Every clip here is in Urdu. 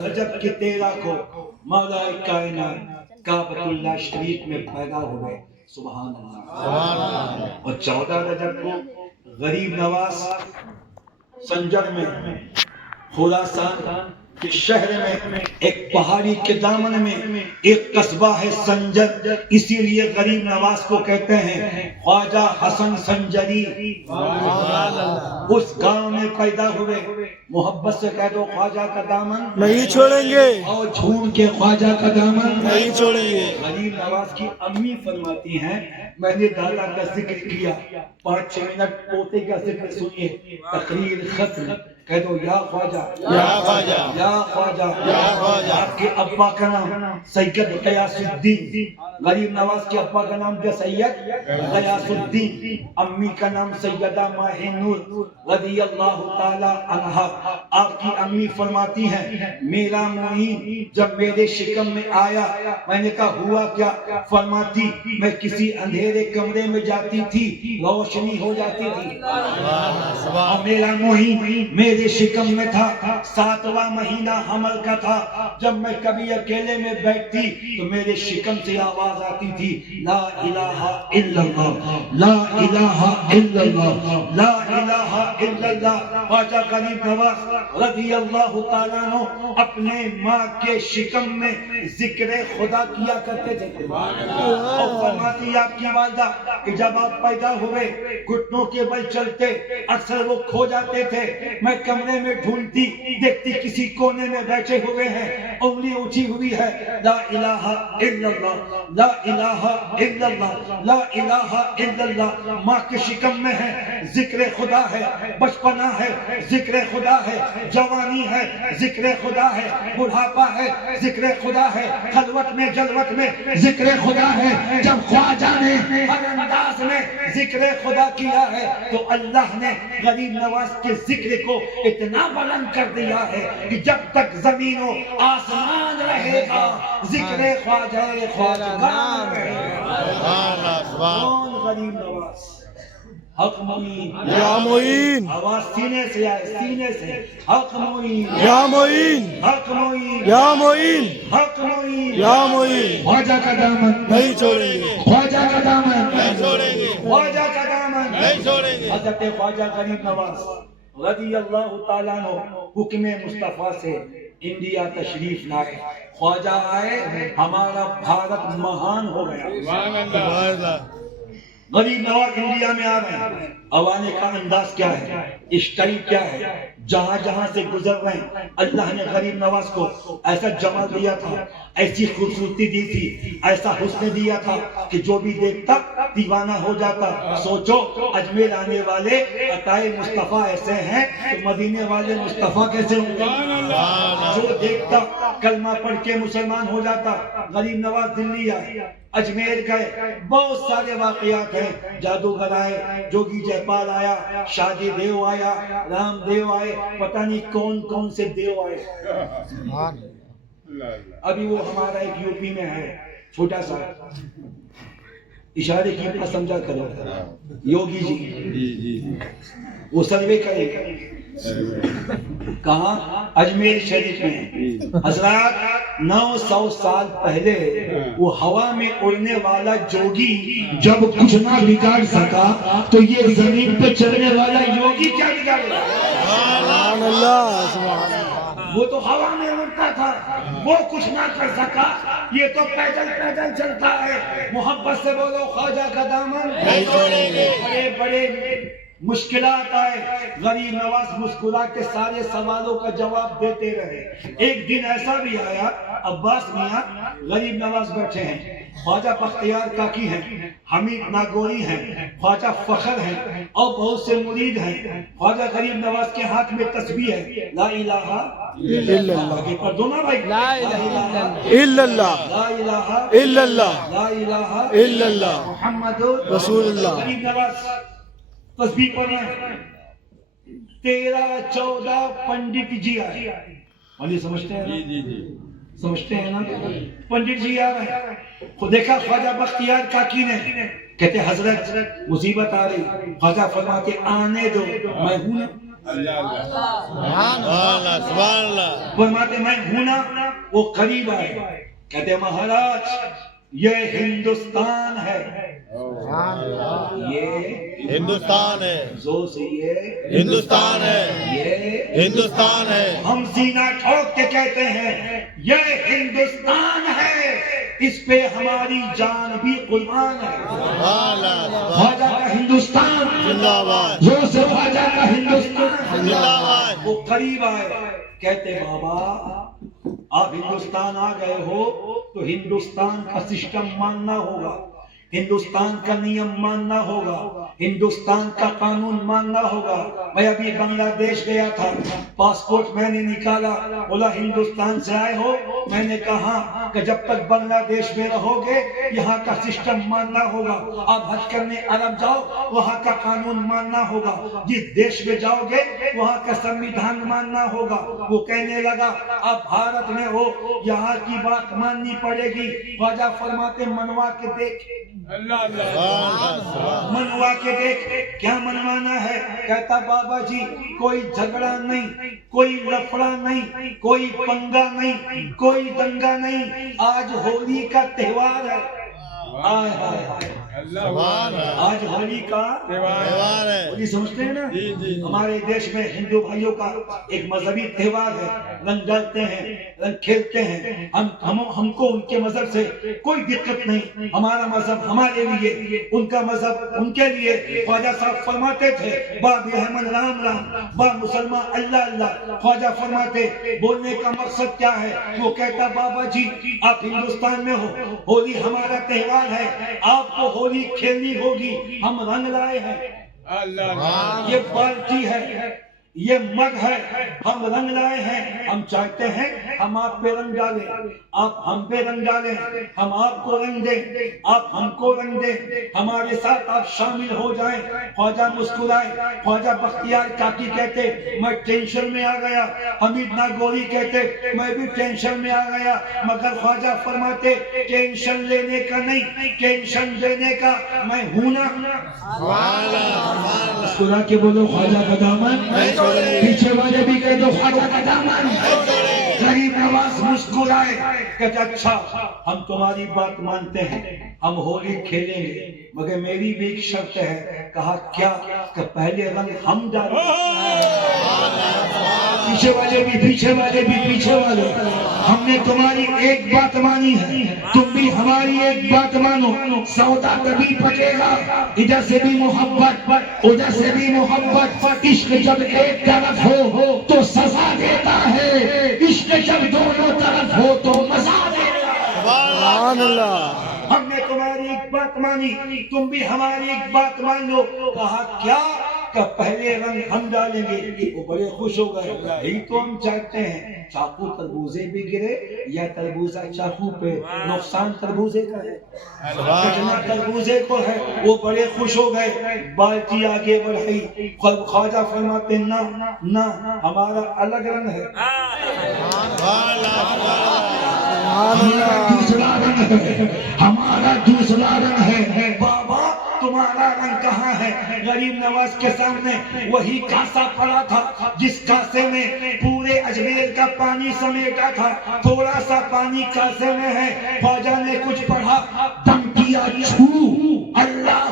رجب کے 13 کو مولا کائنات کعبۃ اللہ شریف میں پیدا ہوئے، سبحان اللہ۔ اور 14 رجب کو غریب نواز سنجر میں خراسان کے شہر میں ایک پہاڑی کے دامن میں ایک قصبہ ہے سنجر، اسی لیے غریب نواز کو کہتے ہیں خواجہ حسن سنجری۔ اس گاؤں میں پیدا ہوئے، محبت سے کہہ دو خواجہ کا دامن نہیں چھوڑیں گے، اور جھوم کے خواجہ کا دامن نہیں چھوڑیں گے۔ غریب نواز کی امی فرماتی ہیں میں نے دادا کا ذکر کیا، 5-6 منٹ پوتے کا ذکر سنیے، تقریر ختم، کہہ دو یا خواجہ یا خواجہ یا خواجہ یا خواجہ۔ آپ کے ابا کا نام سید غیاث الدین، غریب نواز کے ابا کا نام کیا؟ سید غیاث الدین، امی کا نام سیدہ ماہ نور رضی اللہ تعالی عنہا۔ آپ کی امی فرماتی ہیں میرا معین جب میرے شکم میں آیا، میں نے کہا ہوا کیا؟ فرماتی میں کسی اندھیرے کمرے میں جاتی تھی، روشنی ہو جاتی تھی، اور میرا معین میرے شکم میں تھا، 7واں مہینہ حمل کا تھا، جب میں کبھی اکیلے میں بیٹھتی تو میرے شکم سے آواز آتی تھی لا الہ الا اللہ، لا الہ الا اللہ، لا الہ الا اللہ۔ خواجہ غریب نواز رضی اللہ تعالیٰ عنہ اپنے ماں کے شکم میں ذکر خدا کیا کرتے تھے، اور فرماتی آپ کی والدہ کہ جب آپ پیدا ہوئے گھٹنوں کے بل چلتے، اکثر وہ کھو جاتے تھے، میں کمرے میں ڈھونڈتی دیکھتی کسی کونے میں بیٹھے ہوئے ہیں، انگلی اونچی ہوئی ہے، لا الہ الا اللہ، لا الہ الا اللہ، لا الہ الا اللہ۔ ماں کے شکم میں ہے، ذکر خدا ہے، بچپنا ہے ذکر خدا ہے، جوانی ہے ذکر خدا ہے، بڑھاپا ہے ذکر خدا ہے، خلوت میں جلوت میں ذکر خدا ہے۔ جب خواجہ نے ہر انداز میں ذکر خدا کیا ہے تو اللہ نے غریب نواز کے ذکر کو اتنا بلند کر دیا ہے کہ جب تک زمین و آسمان رہے گا ذکر خواجہ خواجگان رہے گا۔ کون غریب نواز؟ حق معین یا معین، آواز سینے سے آئے، سینے سے، حق معین یا معین، حق معین یا معین، حق معین یا معین۔ خواجہ کا دامن نہیں چھوڑیں گے، خواجہ کا دامن نہیں چھوڑیں گے، خواجہ کا دامن نہیں چھوڑیں گے۔ حضرت خواجہ غریب نواز رضی اللہ تعالیٰ عنہ حکم مصطفیٰ سے انڈیا تشریف لائے، خواجہ آئے ہمارا بھارت مہان ہو گیا۔ غریب نواز انڈیا میں آ رہے ہیں، آنے کا انداز کیا ہے، اسٹائل کیا ہے، جہاں جہاں سے گزر رہے ہیں اللہ نے غریب نواز کو ایسا جمال دیا تھا، ایسی خوبصورتی دی تھی، ایسا حسن دیا تھا کہ جو بھی دیکھتا دیوانہ ہو جاتا۔ سوچو اجمیر آنے والے عطائے مصطفیٰ ایسے ہیں تو مدینے والے مصطفیٰ کیسے ہوں گے؟ جو دیکھتا کلمہ پڑھ کے مسلمان ہو جاتا۔ غریب نواز دلی آئے، اجمیر گئے، بہت سارے واقعات ہیں، جادوگر آئے، جوگی جے پال آیا، شادی دیو آیا، رام دیو آئے، پتہ نہیں کون کون سے دیو آئے۔ ابھی وہ ہمارا ایک یو پی میں ہے چھوٹا سا، اشارے کی اتنا سمجھا کرو، یوگی جی، وہ سروے کرے کہاں؟ اجمیر شریف میں۔ حضرات 900 سال پہلے وہ ہوا میں اڑنے والا جوگی جب کچھ نہ بگاڑ سکا تو یہ زمین پہ چلنے والا یوگی کیا بگاڑے گا؟ سبحان اللہ، سبحان اللہ۔ وہ تو ہوا میں اڑتا تھا، وہ کچھ نہ کر سکا، یہ تو پیدل پیدل چلتا ہے۔ محبت سے بولو خواجہ کا دامن نہیں چھوڑیں گے۔ بڑے بڑے مشکلات آئے، غریب نواز مسکرا کے سارے سوالوں کا جواب دیتے رہے۔ ایک دن ایسا بھی آیا، عباس میاں غریب نواز بیٹھے ہیں، خواجہ بختیار کاکی ہیں، حمید ناگوری ہیں، خواجہ فخر ہیں اور بہت سے مرید ہیں۔ خواجہ غریب نواز کے ہاتھ میں تسبیح ہے، لا الہ الا اللہ، آگے پڑھ دو نا بھائی، لا الہ الا اللہ، لا الہ الا اللہ، لا الہ الا اللہ، محمد رسول اللہ۔ غریب نواز تسبیح پڑھ رہے ہیں، 13-14 پنڈت جی آئے، اور یہ سمجھتے ہیں نا؟ سمجھتے ہیں نا؟ پنڈت جی آ رہے ہیں، خود دیکھا خواجہ بختیار کاکی نے، کہتے حضرت مصیبت آ رہی، خواجہ فرماتے آنے دو، میں ہوں نا، سبحان اللہ. فرماتے میں ہوں نا، وہ قریب آئے، کہتے مہاراج یہ ہندوستان ہے، یہ ہندوستان ہے، زور سے یہ ہندوستان ہے، یہ ہندوستان ہے. ہم سینہ ٹھوک کے کہتے ہیں یہ ہندوستان ہے، اس پہ ہماری جان بھی قربان ہے. سبحان اللہ. خواجہ کا ہندوستان زندہ باد، زور سے خواجہ کا ہندوستان. زندہ باد. وہ قریب آئے، کہتے بابا آپ ہندوستان آ گئے ہو تو ہندوستان کا سسٹم ماننا ہوگا، ہندوستان کا نیم ماننا ہوگا، ہندوستان کا قانون ماننا ہوگا. میں ابھی بنگلہ دیش گیا تھا، پاسپورٹ میں نے نکالا، بولا ہندوستان سے آئے ہو؟ میں نے کہا کہ جب تک بنگلہ دیش میں رہو گے یہاں کا سسٹم ماننا ہوگا. آپ حج کرنے عرب جاؤ، وہاں کا قانون ماننا ہوگا. جس دیش میں جاؤ گے وہاں کا سنویدھان ماننا ہوگا. وہ کہنے لگا آپ بھارت میں ہو، یہاں کی بات ماننی پڑے گی. خواجہ فرماتے منوا کے دیکھ، منوا کے دیکھ کیا منوانا ہے. کہتا بابا جی کوئی جھگڑا نہیں، کوئی لفڑا نہیں، کوئی پنگا نہیں، کوئی دنگا نہیں. آج ہولی کا تہوار ہے. آئے ہائے ہائے، آج ہولی کا تہوار ہے. ہولی سمجھتے ہیں نا، ہمارے دیش میں ہندو بھائیوں کا ایک مذہبی تہوار ہے. رنگ ڈالتے ہیں، رنگ کھیلتے ہیں. ہم کو ان کے مذہب سے کوئی دقت نہیں. ہمارا مذہب ہمارے لیے، ان کا مذہب ان کے لیے. خواجہ صاحب فرماتے تھے با برہمن رام رام، با مسلمان اللہ اللہ. خواجہ فرماتے بولنے کا مقصد کیا ہے؟ وہ کہتا بابا جی آپ ہندوستان میں ہو، ہولی ہمارا تہوار ہے، آپ کو ہولی کھیلنی ہوگی. ہم رنگ لائے ہیں، یہ بالٹی ہے، یہ مگ ہے، ہم رنگ لائے ہیں. ہم چاہتے ہیں ہم آپ پہ رنگ ڈالیں، آپ ہم پہ رنگ ڈالیں، ہم آپ کو رنگ دیں، آپ ہم کو رنگ دیں، ہمارے ساتھ آپ شامل ہو جائیں. خواجہ مسکرائے. خواجہ بختیار کاکی کہتے میں ٹینشن میں آ گیا. حمید ناگوری کہتے میں بھی ٹینشن میں آ گیا. مگر خواجہ فرماتے ٹینشن لینے کا نہیں، ٹینشن دینے کا میں ہوں نا. مسکرا کے بولو خواجہ کا دامن، پیچھے والے بھی کہہ دو خواجہ کا دامن. غریب نواز مسکرائے، کہتے اچھا ہم تمہاری بات مانتے ہیں، ہم ہولی کھیلیں گے، مگر میری بھی ایک شرط ہے. کہا کیا؟ کہ پہلے رنگ ہم ڈالیں. پیچھے والے بھی، پیچھے والے بھی، پیچھے والے، ہم نے تمہاری ایک بات مانی ہے، تم بھی ہماری ایک بات مانو. سودا تبھی پکے گا، ادھر سے بھی محبت، ادھر سے بھی محبت. عشق جب ایک طرف ہو تو سزا دیتا ہے، عشق جب دونوں طرف ہو تو مزہ دیتا ہے. سبحان اللہ. ہم نے تمہاری ایک بات مانی، تم بھی ہماری ایک بات مان لو. کہا کیا؟ کہ پہلے رنگ ہم ڈالیں گے. وہ بڑے خوش ہو گئے. یہی تو ہم چاہتے ہیں، چاقو تربوزے بھی گرے یا تربوزہ چاقو پہ، نقصان تربوزے کا ہے، کٹنا تربوزے کو ہے. وہ بڑے خوش ہو گئے. بالٹی آگے بڑھائی. خواجہ فرماتے نہ نہ، ہمارا الگ رنگ ہے، ہمارا دوسرا رنگ ہے، ہمارا دوسرا رنگ ہے. بابا تمہارا رنگ کہاں ہے؟ غریب نواز کے سامنے وہی کاسا پڑا تھا جس کاسے میں پورے اجمیر کا پانی سمیٹا تھا. تھوڑا سا پانی کاسے میں ہے. خواجہ نے کچھ پڑھا، دم کیا چھو اللہ.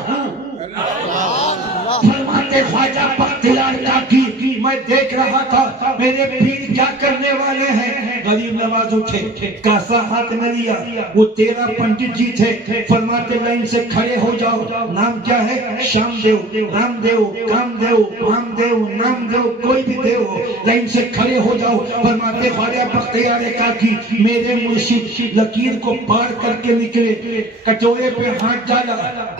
فرماتے خواجہ بختیار کاکی میں دیکھ رہا تھا میرے پیر کیا کرنے والے ہیں. غریب نواز اٹھے، کاسا ہاتھ میں لیا. وہ 13 پنڈت جی تھے. فرماتے لائن سے کھڑے ہو جاؤ. نام کیا ہے؟ شام دیو، رام دیو، کام دیو، پام دیو، نام دیو، کوئی بھی دیو. لائن سے کھڑے ہو جاؤ. فرماتے خواجہ بختیار کاکی میرے مرشد لکیر کو پار کر کے نکلے. کٹورے پہ ہاتھ ڈالا،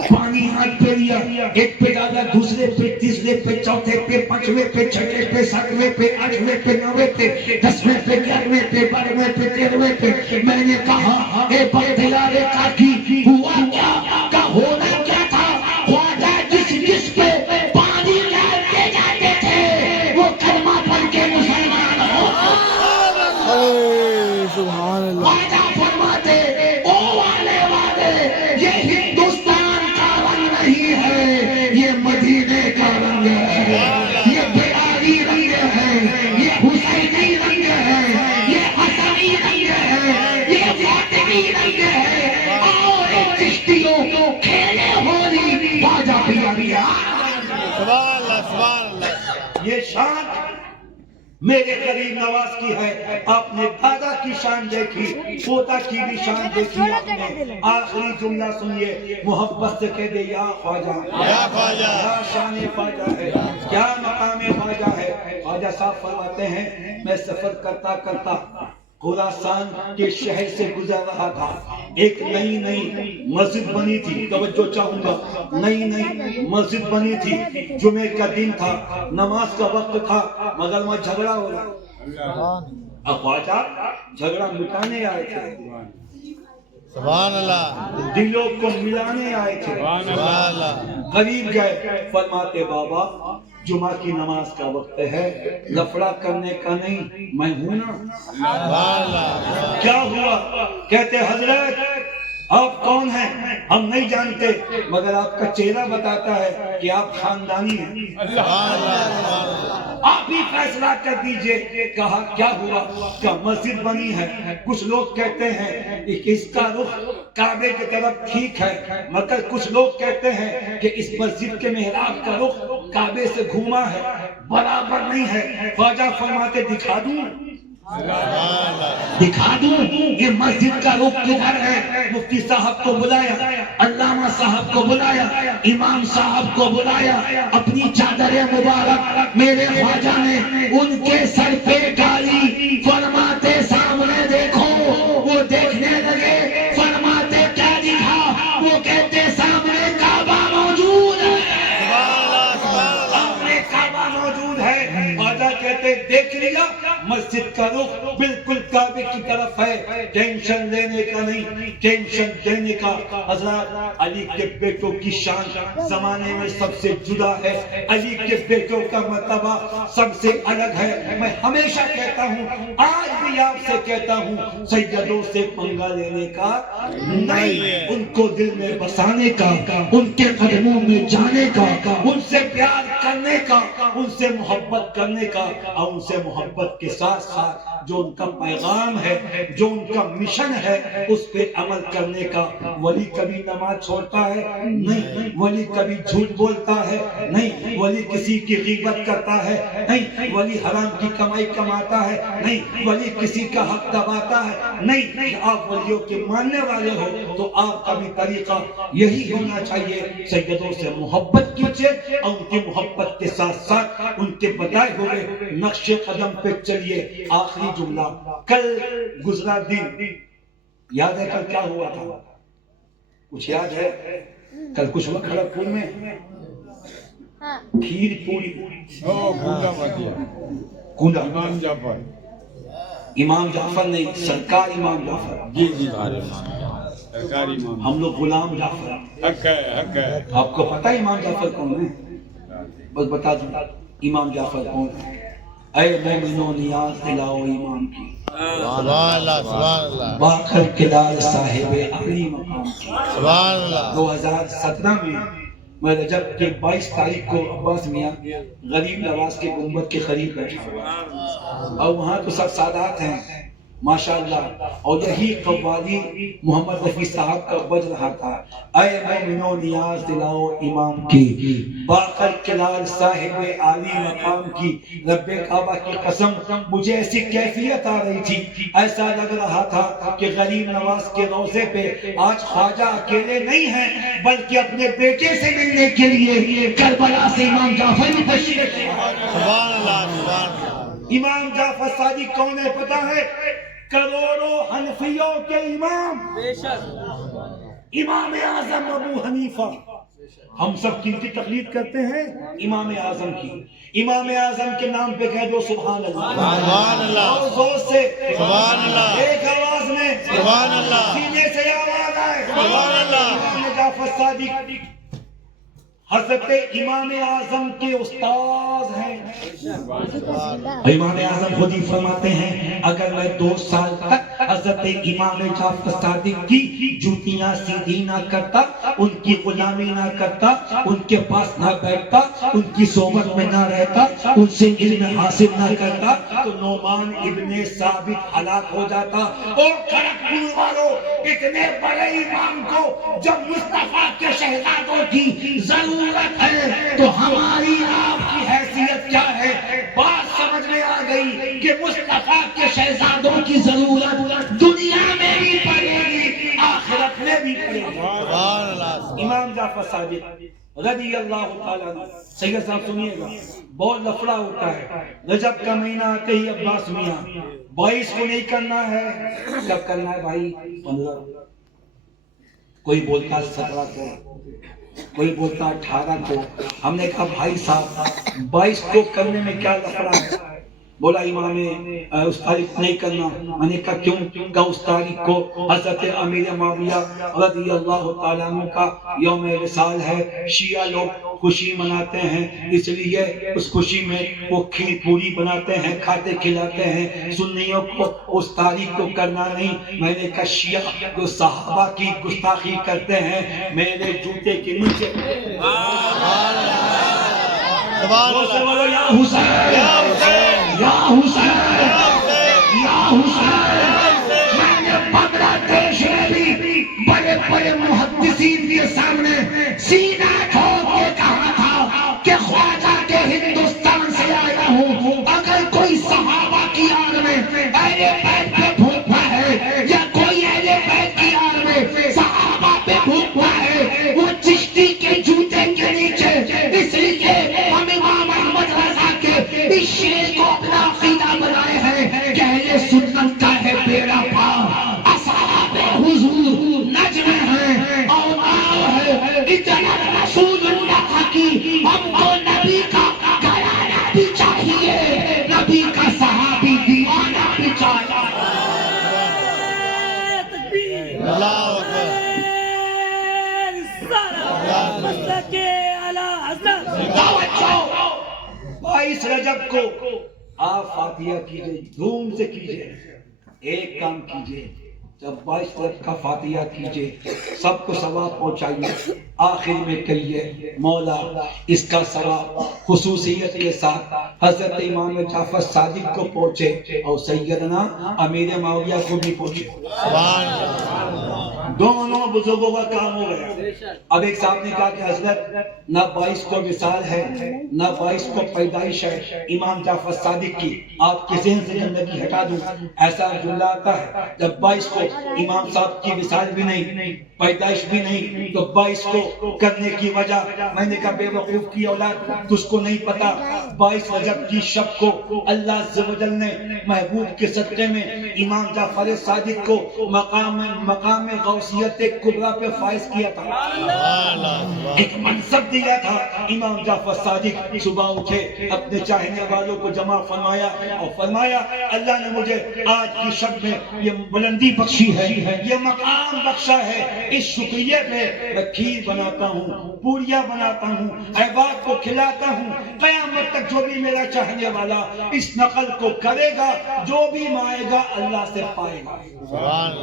پانی ہاتھ پہ لیا، ایک پہ ڈالا، دوسرے پہ، تیسرے پہ، چوتھے پہ، پانچویں پہ، چھٹے پہ، ساتویں پہ، آٹھویں پہ، نویں پہ، 10ویں پہ، 11ویں پہ، 12ویں پہ، 13ویں پہ. میں نے کہا اے بختیار کاکی ہوا کیا؟ کا ہونا کیا تھا؟ خواجہ جس جس پہ پانی ڈالتے جاتے تھے وہ کلمہ پڑھ کے مسلمان ہو. سبحان اللہ. خواجہ فرماتے او والے یہ ہندوستان کا رنگ نہیں ہے، یہ مدینے کا رنگ ہے، یہ بہاری ہی نہیں ہے. آؤ اے چشتیوں کھیلے ہولی خواجہ پیا گیا. سبحان اللہ سبحان اللہ. یہ شان میرے غریب نواز کی ہے. آپ نے دادا کی شان دیکھی, پوتا کی بھی شان دیکھی آپ نے. آخری جملہ سنیے, محبت سے کہہ دے یا خواجہ, یا خواجہ, کیا شان خواجہ ہے, کیا مقام خواجہ ہے. خواجہ صاحب فرماتے ہیں میں سفر کرتا کرتا خراسان کے شہر سے گزر رہا تھا. ایک نئی مسجد بنی تھی, توجہ چاہوں گا, نئی مسجد بنی تھی. جمعے کا دن تھا, نماز کا وقت تھا, مگر وہاں جھگڑا ہو رہا. اب خواجہ جھگڑا مٹانے آئے تھے, سبحان اللہ, دلوں کو ملانے آئے تھے. سبحان اللہ. غریب گئے, فرماتے بابا جمعہ کی نماز کا وقت ہے, لفڑا کرنے کا نہیں, میں ہوں نا. سبحان اللہ. کیا ہوا؟ کہتے حضرت آپ کون ہیں ہم نہیں جانتے, مگر آپ کا چہرہ بتاتا ہے کہ آپ خاندانی ہیں. سبحان اللہ سبحان اللہ. آپ ہی فیصلہ کر دیجئے. کہا کیا ہوا؟ کیا مسجد بنی ہے, کچھ لوگ کہتے ہیں کہ اس کا رخ کعبے کی طرف ٹھیک ہے, مگر کچھ لوگ کہتے ہیں کہ اس مسجد کے محراب کا رخ کعبے سے گھوما ہے, برابر نہیں ہے. خواجہ فرماتے دکھا دوں, دکھا دوں یہ مسجد کا رخ کدھر ہے. مفتی صاحب کو بلایا, علامہ صاحب کو بلایا, امام صاحب کو بلایا, اپنی چادر مبارک میرے خواجہ نے ان کے سر پہ ڈالی. فرماتے سامنے دیکھو, وہ دیکھنے لگے. فرماتے کیا دکھا؟ وہ کہتے سامنے کعبہ موجود ہے, سامنے کعبہ موجود ہے. خواجہ کہتے دیکھ لیا, مسجد کا رخ بالکل کعبے کی طرف ہے. ٹینشن لینے کا نہیں, ٹینشن دینے کا. حضرات علی کے بیٹوں کی شان زمانے میں سب سے جدا ہے. علی کے بیٹوں کا مرتبہ سب سے الگ ہے. میں ہمیشہ کہتا ہوں, آج بھی آپ سے کہتا ہوں, سیدوں سے پنگا لینے کا نہیں, ان کو دل میں بسانے کا, ان کے قدموں میں جانے کا, ان سے پیار کرنے کا, ان سے محبت کرنے کا, اور ان سے محبت کے ساتھ ساتھ جو ان کا پیغام ہے, جو ان کا مشن ہے, اس پہ عمل کرنے کا. ولی کبھی نماز چھوڑتا ہے نہیں, ولی کبھی جھوٹ بولتا ہے نہیں, ولی کسی کی غیبت کرتا ہے نہیں, ولی حرام کی کمائی کماتا ہے نہیں, ولی کسی کا حق دباتا ہے نہیں. آپ ولیوں کے ماننے والے ہو تو آپ کا بھی طریقہ یہی ہونا چاہیے, سیدوں سے محبت کیجیے اور ان کی محبت کے ساتھ ساتھ ان کے بتائے ہوئے نقش قدم پہ چلیے. آخری جملہ, کل گزرا دن یاد ہے, کل کیا ہوا تھا کچھ یاد ہے؟ کل کچھ ہوا کھڑگپور میں, کھیر پوری, کونڈا امام جعفر نہیں, سرکار امام جعفر. جی جی, ہم لوگ غلام جعفر. حق ہے. آپ کو پتہ ہے امام جعفر کون ہے؟ بس بتا دوں امام جعفر کون ہے. اے مومنو نیاز دلاؤ امام کی, سبحان اللہ سبحان اللہ. باقر کلال صاحب علی مقام کی. سبحان اللہ. 2017 میں رجب کے 22 تاریخ کو عباس میاں غریب نواز کے گنبد کے قریب بیٹھا, اور وہاں تو سب سادات ہیں ماشاءاللہ, اور یہی قوالی محمد رفیع صاحب کا بج رہا تھا. اے مومنو نیاز دلاؤ امام کی, باقر کلال صاحب عالی مقام کی. رب کعبہ کی قسم مجھے ایسی کیفیت آ رہی تھی, ایسا لگ رہا تھا کہ غریب نواز کے روضے پہ آج خواجہ اکیلے نہیں ہیں, بلکہ اپنے بیٹے سے ملنے کے لیے کربلا سے امام جعفر بھی تشریف لے آئے. سبحان اللہ سبحان اللہ. امام جعفر صادق کون ہے پتہ ہے؟ کروڑوں حنفیوں کے امام, امام اعظم ابو حنیفہ. ہم سب کن کی تقلید کرتے ہیں؟ امام اعظم کی. امام اعظم کے نام پہ کہہ دو سبحان اللہ, سبحان اللہ, اور زور سے سبحان اللہ, ایک آواز میں سبحان اللہ, سینے سے آواز آئے سبحان اللہ. امام جعفر صادق حضرت امام اعظم کے استاذ ہیں. امام اعظم خود ہی فرماتے ہیں اگر میں 2 سال تک حضرت امام جعفر صادق کی جوتیاں سیدھی نہ کرتا، ان کی غلامی نہ کرتا، ان کے پاس نہ بیٹھتا، ان کی صحبت میں نہ رہتا، ان سے علم حاصل نہ کرتا تو نعمان ابن ثابت ہلاک ہو جاتا۔ اور کھڑگپور والوں، اتنے بڑے امام کو جب مصطفیٰ کے شہزادوں کی ضرورت ہے تو ہماری آپ کی حیثیت کیا ہے؟ بات سمجھ میں آ گئی کہ مصطفیٰ کے شہزادوں کی ضرورت دنیا میں بھی پڑے گی، آخرت میں بھی پڑے گی۔ سبحان اللہ۔ امام جعفر صادق رضی اللہ تعالیٰ عنہ، سید صاحب سنیے گا، بہت لفڑا ہوتا ہے۔ رجب کا مہینہ آتے ہی عباس میاں 22 کو نہیں کرنا ہے، کب کرنا ہے بھائی؟ 15، کوئی بولتا 17 کو، کوئی بولتا 18 کو۔ ہم نے کہا بھائی صاحب 22 کو کرنے میں کیا لفڑا ہے؟ بولا امام اس تاریخ نہیں کرنا۔ میں نے کہا کیوں؟ کہ اس تاریخ کو حضرت امیر معاویہ رضی اللہ تعالیٰ عنہ کا یوم وصال ہے، شیعہ لوگ خوشی مناتے ہیں، اس لیے اس خوشی میں وہ کھیر پوری بناتے ہیں، کھاتے کھلاتے ہیں۔ سنیوں کو اس تاریخ کو کرنا نہیں۔ میں نے کہا شیعہ جو صحابہ کی گستاخی کرتے ہیں میرے جوتے کے نیچے سبحان اللہ۔ یا حسین یا حسین یا حسین۔ میں نے بنگلہ دیش میں بھی بڑے بڑے محدثین کے سامنے سینہ ٹھوک کے کہا تھا کہ خواجہ کے ہندوستان سے آیا ہوں، اگر کوئی صحابہ کی آڑ میں اہل بیت پہ بھوکا ہے یا کوئی اہل بیت کی آڑ میں صحابہ پہ بھوکا ہے وہ چشتی کے جوتے کے نیچے۔ اس لیے ہم امام احمد رضا کے اس شعر کو اپنا عقیدہ بنائے ہیں کہ اہل سنت کا ہے بیڑا پار، اصحاب حضور نجم ہیں، اولیاء ہے، اتنا رسول اللہ کی ہم کو نبی کا گھرانہ بھی چاہیے، نبی کا صحابی دیوانہ بھی چاہیے۔ اللہ اکبر۔ 22 رجب کو آپ فاتحہ کیجئے، دھوم سے کیجئے۔ ایک کام کیجئے، جب 22 رجب کا فاتحہ کیجئے سب کو ثواب پہنچائیے، آخر میں کہیے مولا اس کا ثواب خصوصیت کے ساتھ حضرت امام جعفر صادق کو پہنچے اور سیدنا امیر معاویہ کو بھی پہنچے۔ سبحان اللہ۔ دونوں بزرگوں کا کام ہو گیا۔ اب ایک صاحب نے کہا کہ حضرت نہ 22 کو وصال ہے نہ 22 کو پیدائش ہے امام جعفر صادق کی، آپ کے ذہن سے زندگی ہٹا دوں۔ ایسا جملہ آتا ہے جب 22 کو امام صاحب کی وصال بھی نہیں پیدائش بھی نہیں تو 22 کو کرنے کی وجہ، میں نے کہا بے وقوف کی اولاد تجھ کو نہیں پتا 22 رجب کی شب کو اللہ عز و جل نے محبوب کے صدقے میں امام جعفر صادق کو مقام غوثیت کبریٰ پہ فائز کیا تھا، ایک منصب دیا تھا۔ امام جعفر صادق صبح اٹھے، اپنے چاہنے والوں کو جمع فرمایا اور فرمایا اللہ نے مجھے آج کی شب میں یہ بلندی بخشی ہے، یہ مقام بخشا ہے، اس شکریہ پہ میں کھیر بناتا ہوں، پوریاں بناتا ہوں، احباب کو کھلاتا ہوں، قیامت تک جو بھی میرا چاہنے والا اس نقل کو کرے گا جو بھی مانگے گا اللہ سے پائے گا۔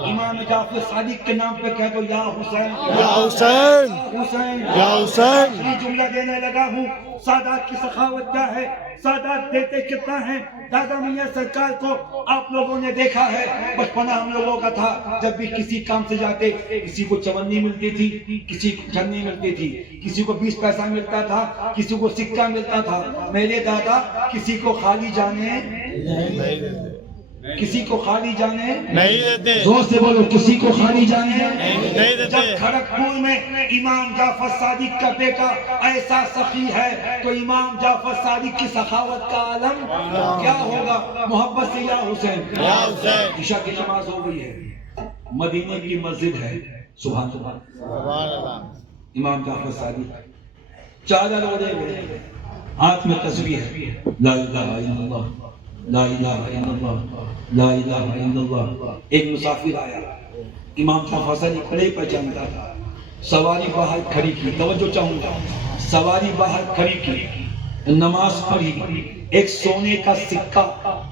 امام جعفر صادق کے نام پہ کہہ دو یا حسین یا حسین حسین یا حسین۔ یہ جملہ دینے لگا ہوں۔ سادات کی سخاوت کیا ہے، سادات دیتے کتنا ہے۔ دادا میاں سرکار کو آپ لوگوں نے دیکھا ہے، بچپنا ہم لوگوں کا تھا، جب بھی کسی کام سے جاتے کسی کو چونی ملتی تھی، کسی کو چھنی ملتی تھی، کسی کو 20 پیسہ ملتا تھا، کسی کو سکہ ملتا تھا۔ میرے دادا کسی کو خالی جانے کسی کو خالی جانے نہیں دیتے، زور سے بولو، کسی کو خالی جانے نہیں دیتے۔ جب کھڑگپور میں امام جعفر صادق کا بیٹا ایسا سخی ہے تو امام جعفر صادق کی سخاوت کا عالم کیا ہوگا۔ محبت سے یا حسین۔ یا حسین۔ عشاء کی نماز ہو گئی ہے، مدینے کی مسجد ہے، سبحان اللہ، سبحان اللہ۔ امام جعفر صادق چادر اوڑھے ہوئے، ہاتھ میں تسبیح ہے، لا الہ الا اللہ لا الہ الا اللہ لا الہ الا اللہ۔ ایک مسافر آیا، امام جعفر صادق کھڑے پہچانتا تھا، سواری باہر کھڑی کی، توجہ چاہوں گا، سواری باہر کھڑی کی، نماز پڑھی، ایک سونے کا سکہ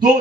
2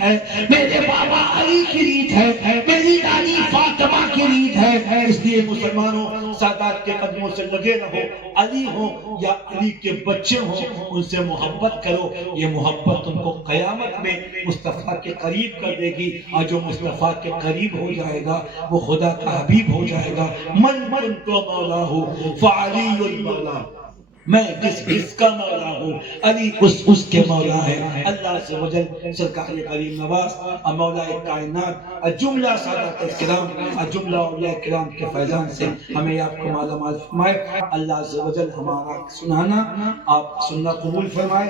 ہے، میرے بابا علی کی ریت ہے، میری دادی فاطمہ کی ریت ہے۔ اس لیے مسلمانوں سادات کے قدموں سے لگے رہو، علی ہو یا علی کے بچے ہوں، ان سے محبت کرو۔ یہ محبت تم کو قیامت میں مصطفیٰ کے قریب کر دے گی، اور جو مصطفیٰ کے قریب ہو جائے گا وہ خدا کا حبیب ہو جائے گا۔ من کنت مولا ہوں فعلی المولا، میں جس کا مولا ہوں علی اس کے مولا ہے۔ اللہ عز و جل سرکار کریم نواز اور مولا کائنات اور جملہ سادات کرام اور جملہ اولیاء کرام کے فیضان سے ہمیں آپ کو مالا مال فرمائے۔ اللہ عز و جل ہمارا سنانا آپ سننا قبول فرمائے۔